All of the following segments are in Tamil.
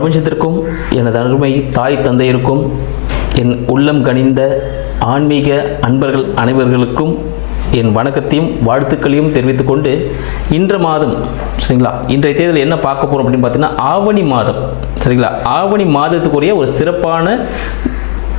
பிரபஞ்சத்திற்கும் எனது அருமை தாய் தந்தையருக்கும் என் உள்ளம் கனிந்த ஆன்மீக அன்பர்கள் அனைவர்களுக்கும் என் வணக்கத்தையும் வாழ்த்துக்களையும் தெரிவித்துக் கொண்டு இன்ற மாதம் சரிங்களா, இன்றைய தேதியில் என்ன பார்க்க போகிறோம் அப்படின்னு பார்த்தீங்கன்னா ஆவணி மாதம் சரிங்களா. ஆவணி மாதத்துக்குரிய ஒரு சிறப்பான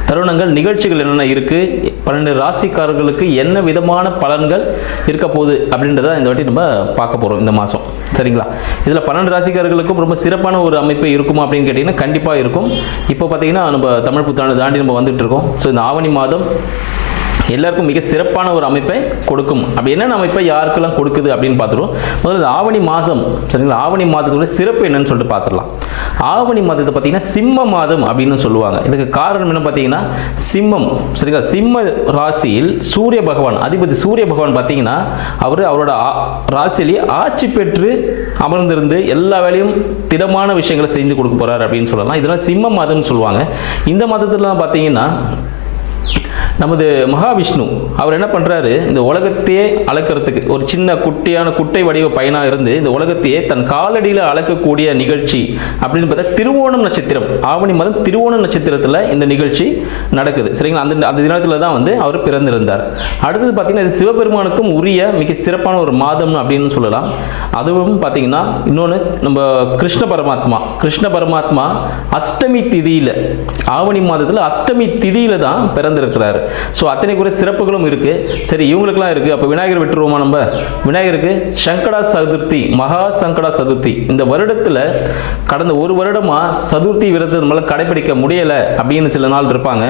தருணங்கள் நிகழ்ச்சிகள் என்னென்ன இருக்குது, 12 ராசிக்காரர்களுக்கு என்ன விதமான பலன்கள் இருக்க போகுது அப்படின்றத இந்த வாட்டி நம்ம பார்க்க போகிறோம் இந்த மாதம் சரிங்களா. இதில் 12 ராசிக்காரர்களுக்கும் ரொம்ப சிறப்பான ஒரு அமைப்பு இருக்குமா அப்படின்னு கேட்டிங்கன்னா கண்டிப்பாக இருக்கும். இப்போ பார்த்தீங்கன்னா நம்ம தமிழ் புத்தாண்டு தாண்டி நம்ம வந்துட்டு இருக்கோம். ஸோ இந்த ஆவணி மாதம் எல்லாருக்கும் மிக சிறப்பான ஒரு அமைப்பை கொடுக்கும். அப்படி என்னென்ன அமைப்பை யாருக்கெல்லாம் கொடுக்குது அப்படின்னு பார்த்துருவோம். முதல்ல ஆவணி மாதம் சரிங்களா, ஆவணி மாதத்தோட சிறப்பு என்னன்னு சொல்லிட்டு பார்த்துடலாம். ஆவணி மாதத்தை பார்த்தீங்கன்னா சிம்ம மாதம் அப்படின்னு சொல்லுவாங்க. இதுக்கு காரணம் என்ன பார்த்தீங்கன்னா சிம்மம் சரிங்களா, சிம்ம ராசியில் சூரிய பகவான் அதிபதி சூரிய பகவான் பார்த்தீங்கன்னா அவரோட ராசியிலேயே ஆட்சி பெற்று அமர்ந்திருந்து எல்லா வேலையும் திடமான விஷயங்களை செஞ்சு கொடுக்க போறாரு அப்படின்னு சொல்லலாம். இதெல்லாம் சிம்ம மாதம்னு சொல்லுவாங்க. இந்த மாதத்துலாம் பார்த்தீங்கன்னா நமது மகாவிஷ்ணு அவர் என்ன பண்ணுறாரு, இந்த உலகத்தையே அளக்கிறதுக்கு ஒரு சின்ன குட்டை வடிவ பையனாக இருந்து இந்த உலகத்தையே தன் காலடியில் அளக்கக்கூடிய நிகழ்ச்சி அப்படின்னு பார்த்தா திருவோணம் நட்சத்திரம், ஆவணி மாதம் திருவோணம் நட்சத்திரத்தில் இந்த நிகழ்ச்சி நடக்குது சரிங்களா. அந்த தினத்தில் தான் அவர் பிறந்திருந்தார். அடுத்தது பார்த்தீங்கன்னா இது சிவபெருமானுக்கும் உரிய மிக சிறப்பான ஒரு மாதம் அப்படின்னு சொல்லலாம். அதுவும் பார்த்தீங்கன்னா இன்னொன்று நம்ம கிருஷ்ண பரமாத்மா அஷ்டமி திதியில் ஆவணி மாதத்தில் அஷ்டமி திதியில் தான் பிறந்திருக்கிறார். ஸோ அத்தனை குறை சிறப்புகளும் இருக்கு. சரி, இவங்களுக்குலாம் இருக்கு. அப்போ விநாயகர் விட்டுருவோமா? நம்ம விநாயகருக்கு சங்கடா சதுர்த்தி, மகா சங்கடா சதுர்த்தி இந்த வருடத்தில் கடந்த ஒரு வருடமா சதுர்த்தி விரதத்தை நம்மளால கடைபிடிக்க முடியலை அப்படின்னு சில நாள் இருப்பாங்க,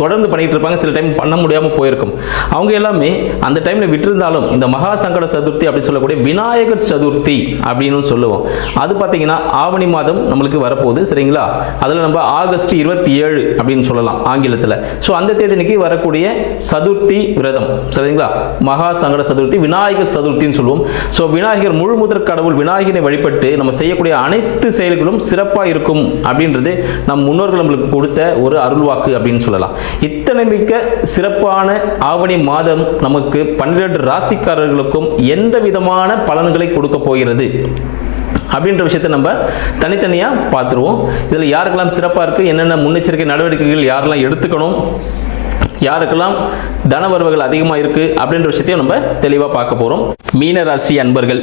தொடர்ந்து பண்ணிட்டு இருப்பாங்க. சில டைம் பண்ண முடியாமல் போயிருக்கும். அவங்க எல்லாமே அந்த டைம்ல விட்டிருந்தாலும் இந்த மகா சங்கட சதுர்த்தி அப்படின்னு சொல்லக்கூடிய விநாயகர் சதுர்த்தி அப்படின்னு சொல்லுவோம். அது பார்த்தீங்கன்னா ஆவணி மாதம் நம்மளுக்கு வரப்போகுது சரிங்களா. அதில் நம்ம ஆகஸ்ட் 27 அப்படின்னு சொல்லலாம் ஆங்கிலத்தில். ஸோ அந்த தேதிக்கு வரக்கூடிய சதுர்த்தி விரதம் சரிங்களா, மகா சங்கட சதுர்த்தி விநாயகர் சதுர்த்தின்னு சொல்லுவோம். ஸோ விநாயகர் முழு முதற் கடவுள் விநாயகரை வழிபட்டு நம்ம செய்யக்கூடிய அனைத்து செயல்களும் சிறப்பாக இருக்கும் அப்படின்றது நம் முன்னோர்கள் நம்மளுக்கு கொடுத்த ஒரு அருள்வாக்கு அப்படின்னு சொல்லலாம். இத்தனை மிக்க சிறப்பான ஆவணி மாதம் நமக்கு 12 ராசிக்காரர்களுக்கும் எந்த விதமான பலன்களை கொடுக்க போகிறது அப்படின்ற விஷயத்தை நம்ம தனித்தனியாக பார்த்துருவோம். இதில் யாருக்கெல்லாம் சிறப்பாக இருக்குது, என்னென்ன முன்னெச்சரிக்கை நடவடிக்கைகள் யாரெல்லாம் எடுத்துக்கணும், யாருக்கெல்லாம் தன வரவுகள் அதிகமாக இருக்குது அப்படின்ற விஷயத்தையும் நம்ம தெளிவாக பார்க்க போகிறோம். மீனராசி அன்பர்கள்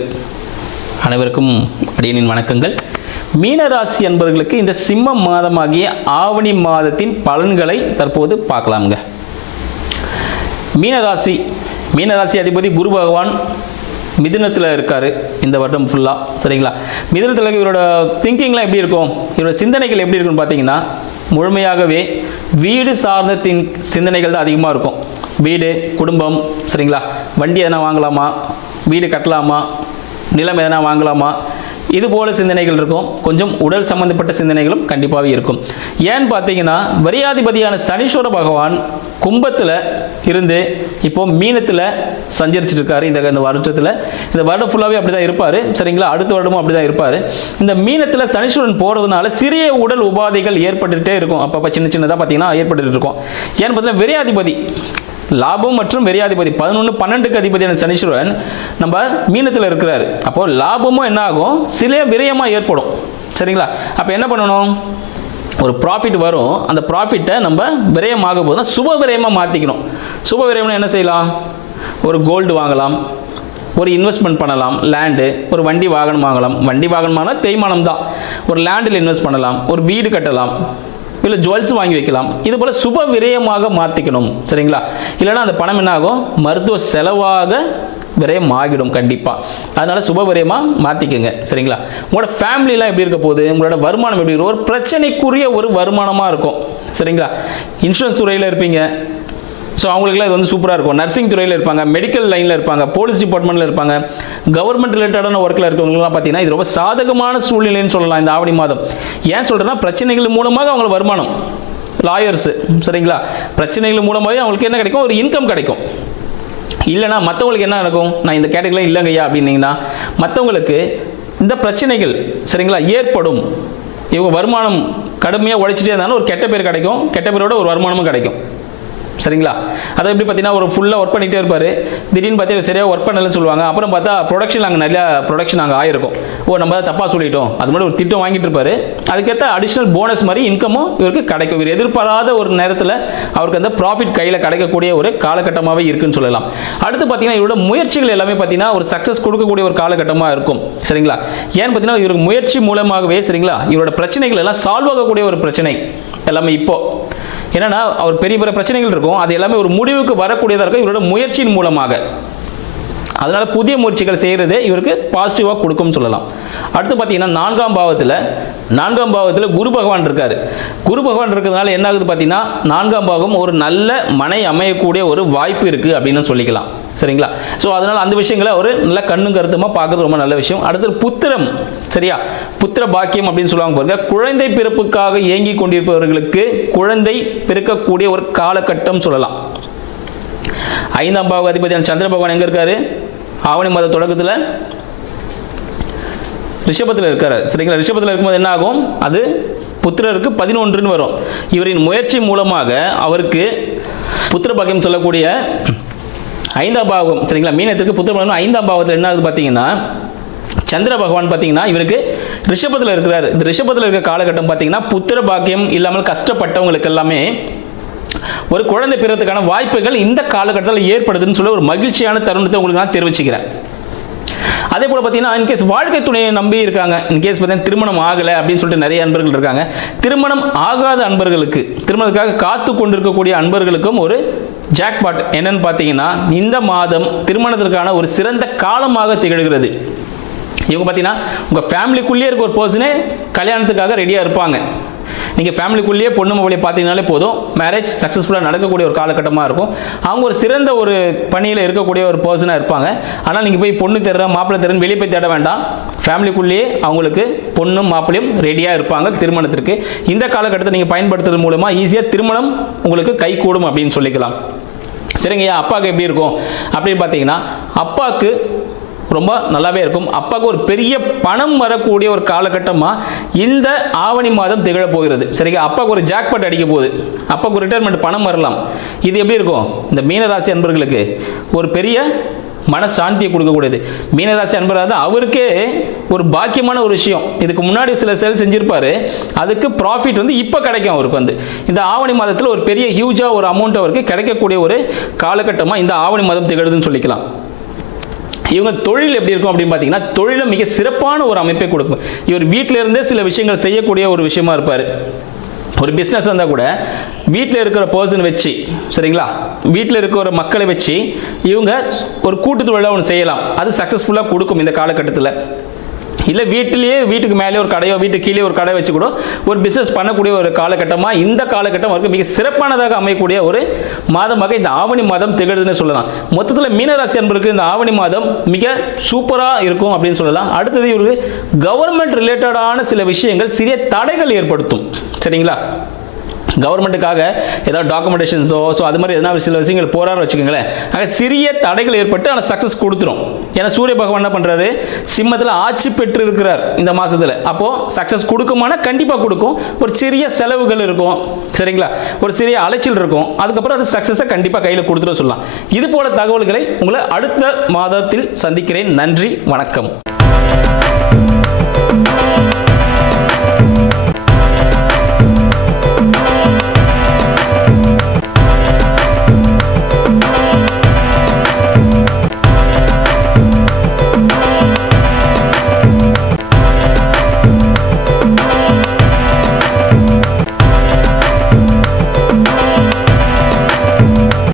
அனைவருக்கும் அடியனின் வணக்கங்கள். மீனராசி அன்பர்களுக்கு இந்த சிம்ம மாதமாகிய ஆவணி மாதத்தின் பலன்களை தற்போது பார்க்கலாமுங்க. மீனராசி அதிபதி குரு பகவான் மிதுனத்தில் இருக்காரு இந்த வருடம் ஃபுல்லாக சரிங்களா. மிதுனத்தில் இவரோட திங்கிங்லாம் எப்படி இருக்கும், இவரோட சிந்தனைகள் எப்படி இருக்குன்னு பார்த்தீங்கன்னா முழுமையாகவே வீடு சார்ந்த சிந்தனைகள் தான் அதிகமாக இருக்கும். வீடு, குடும்பம் சரிங்களா, வண்டி எதனா வாங்கலாமா, வீடு கட்டலாமா, நிலம் எதனா வாங்கலாமா, இது போல சிந்தனைகள் இருக்கும். கொஞ்சம் உடல் சம்பந்தப்பட்ட சிந்தனைகளும் கண்டிப்பாகவே இருக்கும். ஏன்னு பார்த்தீங்கன்னா வரியாதிபதியான சனீஸ்வர பகவான் கும்பத்தில் இருந்து இப்போ மீனத்தில் சஞ்சரிச்சுட்டு இருக்காரு. இந்த வருடத்தில் இந்த வருடம் ஃபுல்லாகவே அப்படி தான் இருப்பார் சரிங்களா. அடுத்த வருடமும் அப்படி தான் இருப்பார். இந்த மீனத்தில் சனீஸ்வரன் போகிறதுனால சிறிய உடல் உபாதைகள் ஏற்பட்டுகிட்டே இருக்கும். அப்பப்போ சின்னதாக பார்த்தீங்கன்னா ஏற்பட்டு இருக்கும். ஏன்னு பார்த்தீங்கன்னா விரையாதிபதி லாபம் மற்றும் விரையாதிபதி 11, 12க்கு அதிபதியான சனீஸ்வரன் நம்ம மீனத்தில் இருக்கிறார். அப்போ லாபமும் என்ன ஆகும், சில விரயமாக ஏற்படும் சரிங்களா. அப்போ என்ன பண்ணணும், ஒரு ப்ராஃபிட் வரும், அந்த ப்ராஃபிட்டை நம்ம விரயமாக போது சுப விரயமாக மாற்றிக்கணும். சுப விரயம்னா என்ன செய்யலாம், ஒரு கோல்டு வாங்கலாம், ஒரு இன்வெஸ்ட்மெண்ட் பண்ணலாம், லேண்டு, ஒரு வண்டி வாகனம் வாங்கலாம். வண்டி வாகனமான தேய்மானம் தான். ஒரு லேண்டில் இன்வெஸ்ட் பண்ணலாம், ஒரு வீடு கட்டலாம், இல்லை ஜுவல்ஸ் வாங்கி வைக்கலாம். இது போல் சுப விரயமாக மாற்றிக்கணும் சரிங்களா. இல்லைனா அந்த பணம் என்ன ஆகும், மருத்துவ செலவாக விரயம் ஆகிடும் கண்டிப்பாக. அதனால் சுப விரயமாக மாற்றிக்கோங்க சரிங்களா. உங்களோட ஃபேமிலிலாம் எப்படி இருக்க போகுது, உங்களோட வருமானம் எப்படி இருக்கும், ஒரு பிரச்சனைக்குரிய ஒரு வருமானமாக இருக்கும் சரிங்களா. இன்சூரன்ஸ் துறையில் இருப்பீங்க, ஸோ அவங்களுக்குலாம் இது வந்து சூப்பராக இருக்கும். நர்சிங் துறையில் இருப்பாங்க, மெடிக்கல் லைனில் இருப்பாங்க, போலீஸ் டிபார்ட்மெண்ட்டில் இருப்பாங்க, கவர்மெண்ட் ரிலேட்டடான ஒர்க்கில் இருக்கிறவங்களாம் பார்த்தீங்கன்னா இது ரொம்ப சாதகமான சூழ்நிலைன்னு சொல்லலாம் இந்த ஆவணி மாதம். ஏன் சொல்கிறேன்னா பிரச்சனைகள் மூலமாக அவங்களுக்கு வருமானம், லாயர்ஸு சரிங்களா, பிரச்சனைகள் மூலமாகவே அவங்களுக்கு என்ன கிடைக்கும், ஒரு இன்கம் கிடைக்கும். இல்லைனா மற்றவங்களுக்கு என்ன இருக்கும், நான் இந்த கேட்டகரியில் இல்லைங்கய்யா அப்படின்னீங்கன்னா மற்றவங்களுக்கு இந்த பிரச்சனைகள் சரிங்களா ஏற்படும். இவங்க வருமானம் கடுமையாக உழைச்சிட்டே இருந்தாலும் ஒரு கெட்ட பேர் கிடைக்கும், கெட்ட பேரோட ஒரு வருமானமும் கிடைக்கும். சரிங்களா? அதை எப்படி பார்த்தீங்கன்னா ஒரு ஃபுல்லாக ஒர்க் பண்ணிகிட்டே இருப்பார், திடீர்னு பார்த்தீங்கன்னா சரியாக ஒர்க் பண்ணலன்னு சொல்லுவாங்க. அப்புறம் பார்த்தா ப்ரொடக்ஷன் அங்கே நிறையா ப்ரொடக்ஷன் அங்கே ஆயிருக்கும். நம்ம தான் தப்பாக சொல்லிட்டோம், அது மாதிரி ஒரு திட்டம் வாங்கிட்டு இருப்பார். அதுக்கேற்ற அடிஷ்னல் போனஸ் மாதிரி இன்கமும் இவருக்கு கிடைக்கும். இவர் எதிர்பாராத ஒரு நேரத்தில் அவருக்கு அந்த ப்ராஃபிட் கையில் கிடைக்கக்கூடிய ஒரு காலகட்டமாகவே இருக்குன்னு சொல்லலாம். அடுத்து பார்த்தீங்கன்னா இவரோட முயற்சிகள் எல்லாமே பார்த்தீங்கன்னா ஒரு சக்ஸஸ் கொடுக்கக்கூடிய ஒரு காலகட்டமாக இருக்கும். சரிங்களா? ஏன்னு பார்த்தீங்கன்னா இவருக்கு முயற்சி மூலமாகவே சரிங்களா இவரோட பிரச்சனைகள் எல்லாம் சால்வ் ஆகக்கூடிய ஒரு பிரச்சனை எல்லாமே இப்போ என்னன்னா அவர் பெரிய பெரிய பிரச்சனைகள் இருக்கும், அது எல்லாமே ஒரு முடிவுக்கு வரக்கூடியதாக இருக்கும் இவரோட முயற்சியின் மூலமாக. அதனால புதிய முயற்சிகள் செய்கிறது இவருக்கு பாசிட்டிவாக கொடுக்கும்னு சொல்லலாம். அடுத்து பார்த்தீங்கன்னா நான்காம் பாவத்தில் குரு பகவான் இருக்காரு. குரு பகவான் இருக்கிறதுனால என்ன ஆகுது பார்த்தீங்கன்னா நான்காம் பாவம் ஒரு நல்ல மனை அமையக்கூடிய ஒரு வாய்ப்பு இருக்குது அப்படின்னு சொல்லிக்கலாம். சரிங்களா? ஸோ அதனால் அந்த விஷயங்களை அவர் நல்லா கண்ணும் கருத்துமாக பார்க்கறது ரொம்ப நல்ல விஷயம். அடுத்து புத்திரம், சரியா, புத்திர பாக்கியம் அப்படின்னு சொல்லுவாங்க பாருங்க. குழந்தை பிறப்புக்காக ஏங்கி கொண்டிருப்பவர்களுக்கு குழந்தை பிறக்கக்கூடிய ஒரு காலகட்டம் சொல்லலாம். ஐந்தாம் பாவ அதிபதியான சந்திர பகவான் எங்க இருக்காரு? ஆவணி மாத தொடக்கத்தில் ரிஷபத்தில் இருக்காரு. சரிங்களா? ரிஷபத்தில் இருக்கும்போது என்ன ஆகும்? அது புத்திரருக்கு 11 வரும். இவரின் முயற்சி மூலமாக அவருக்கு புத்திர பாக்கியம் சொல்லக்கூடிய ஐந்தாம் பாவம், சரிங்களா, மீனத்துக்கு புத்திர பாவம் ஐந்தாம் பாவத்தில் என்ன ஆகுது பார்த்தீங்கன்னா சந்திர பகவான் பார்த்தீங்கன்னா இவருக்கு ரிஷபத்தில் இருக்கிறார். இந்த ரிஷபத்தில் இருக்கிற காலகட்டம் பார்த்தீங்கன்னா புத்திர பாக்கியம் இல்லாமல் கஷ்டப்பட்டவங்களுக்கு எல்லாமே ஒரு குழந்தை பிறத்துக்கான வாய்ப்புகள் இந்த காலகட்டத்தில் ஏற்படுதுன்னு சொல்லி ஒரு மகிழ்ச்சியான தருணத்தை உங்களுக்கு நான் தெரிவிச்சுக்கிறேன். அதே போல் பார்த்தீங்கன்னா இன்கேஸ் வாழ்க்கை துணையை நம்பி இருக்காங்க, இன்கேஸ் பார்த்தீங்கன்னா திருமணம் ஆகலை அப்படின்னு சொல்லிட்டு நிறைய அன்பர்கள் இருக்காங்க. திருமணம் ஆகாத அன்பர்களுக்கு, திருமணத்துக்காக காத்து கொண்டிருக்கக்கூடிய அன்பர்களுக்கும் ஒரு ஜாக்பாட் என்னன்னு பார்த்தீங்கன்னா இந்த மாதம் திருமணத்திற்கான ஒரு சிறந்த காலமாக திகழ்கிறது. இவங்க பார்த்தீங்கன்னா உங்கள் ஃபேமிலிக்குள்ளேயே இருக்க ஒரு பர்சனே கல்யாணத்துக்காக ரெடியாக இருப்பாங்க. நீங்கள் ஃபேமிலிக்குள்ளேயே பொண்ணு மாப்பிள்ளையை பார்த்தீங்கனாலே போதும், மேரேஜ் சக்ஸஸ்ஃபுல்லாக நடக்கக்கூடிய ஒரு காலகட்டமாக இருக்கும். அவங்க ஒரு சிறந்த ஒரு பணியில் இருக்கக்கூடிய ஒரு பர்சனாக இருப்பாங்க. ஆனால் நீங்கள் போய் பொண்ணு தேடுற மாப்பிள்ளை தேடுன்னு வெளியே போய் தேட வேண்டாம். ஃபேமிலிக்குள்ளேயே அவங்களுக்கு பொண்ணும் மாப்பிள்ளையும் ரெடியாக இருப்பாங்க திருமணத்திற்கு. இந்த காலகட்டத்தை நீங்கள் பயன்படுத்துறது மூலமாக ஈஸியாக திருமணம் உங்களுக்கு கை கூடும் அப்படின்னு சொல்லிக்கலாம். சரிங்கய்யா, அப்பாவுக்கு எப்படி இருக்கும் அப்படின்னு பார்த்தீங்கன்னா அப்பாவுக்கு ரொம்ப நல்லாவே இருக்கும். அப்பாவுக்கு ஒரு பெரிய பணம் வரக்கூடிய ஒரு காலகட்டமாக இந்த ஆவணி மாதம் திகழப் போகிறது. சரிங்க, அப்பாவுக்கு ஒரு ஜாக்பாட் அடிக்க போகுது, அப்பாவுக்கு ஒரு ரிட்டையர்மெண்ட் பணம் வரலாம். இது எப்படி இருக்கும்? இந்த மீனராசி அன்பர்களுக்கு ஒரு பெரிய மனசாந்தியை கொடுக்கக்கூடியது. மீனராசி அன்பராக அவருக்கே ஒரு பாக்கியமான ஒரு விஷயம். இதுக்கு முன்னாடி சில சேல் செஞ்சிருப்பாரு, அதுக்கு ப்ராஃபிட் இப்போ கிடைக்கும் அவருக்கு. இந்த ஆவணி மாதத்தில் ஒரு பெரிய ஹியூஜாக ஒரு அமௌண்ட் அவருக்கு கிடைக்கக்கூடிய ஒரு காலகட்டமாக இந்த ஆவணி மாதம் திகழுதுன்னு சொல்லிக்கலாம். இவங்க தொழில் எப்படி இருக்கும் அப்படின்னு பார்த்தீங்கன்னா தொழிலும் மிக சிறப்பான ஒரு அமைப்பை கொடுக்கும். இவர் வீட்டில இருந்தே சில விஷயங்கள் செய்யக்கூடிய ஒரு விஷயமா இருப்பார். ஒரு பிஸ்னஸ் இருந்தால் கூட வீட்டில் இருக்கிற பர்சன் வச்சு, சரிங்களா, வீட்டில் இருக்கிற மக்களை வச்சு இவங்க ஒரு கூட்டு தொழிலாக ஒன்று செய்யலாம். அது சக்ஸஸ்ஃபுல்லாக கொடுக்கும் இந்த காலகட்டத்தில். இல்லை வீட்டுக்கு மேலே ஒரு கடையோ வீட்டுக்கு கீழே ஒரு கடை வச்சு கூட ஒரு பிஸ்னஸ் பண்ணக்கூடிய ஒரு காலகட்டமாக இந்த காலகட்டம் வரைக்கும் மிக சிறப்பானதாக அமையக்கூடிய ஒரு மாதமாக இந்த ஆவணி மாதம் திகழ்துன்னு சொல்லலாம். மொத்தத்தில் மீனராசி அன்பர்களுக்கு இந்த ஆவணி மாதம் மிக சூப்பராக இருக்கும் அப்படின்னு சொல்லலாம். அடுத்தது இவருக்கு கவர்மெண்ட் ரிலேட்டடான சில விஷயங்கள் சிறிய தடைகள் ஏற்படுத்தும். சரிங்களா? கவர்மெண்ட்டுக்காக ஏதாவது டாக்குமெண்டேஷன்ஸோ அது மாதிரி எதனா சில விஷயங்கள் போராட வச்சுக்கோங்களேன். ஆக சிறிய தடைகள் ஏற்பட்டு ஆனால் சக்ஸஸ் கொடுத்துரும். ஏன்னா சூரிய பகவான் என்ன பண்ணுறாரு? சிம்மத்தில் ஆட்சி பெற்று இருக்கிறார் இந்த மாதத்தில். அப்போது சக்ஸஸ் கொடுக்குமானா கண்டிப்பாக கொடுக்கும். ஒரு சிறிய செலவுகள் இருக்கும், சரிங்களா, ஒரு சிறிய அலைச்சல் இருக்கும். அதுக்கப்புறம் அது சக்ஸஸை கண்டிப்பாக கையில் கொடுத்துட சொல்லலாம். இது போல தகவல்களை உங்களை அடுத்த மாதத்தில் சந்திக்கிறேன். நன்றி, வணக்கம்.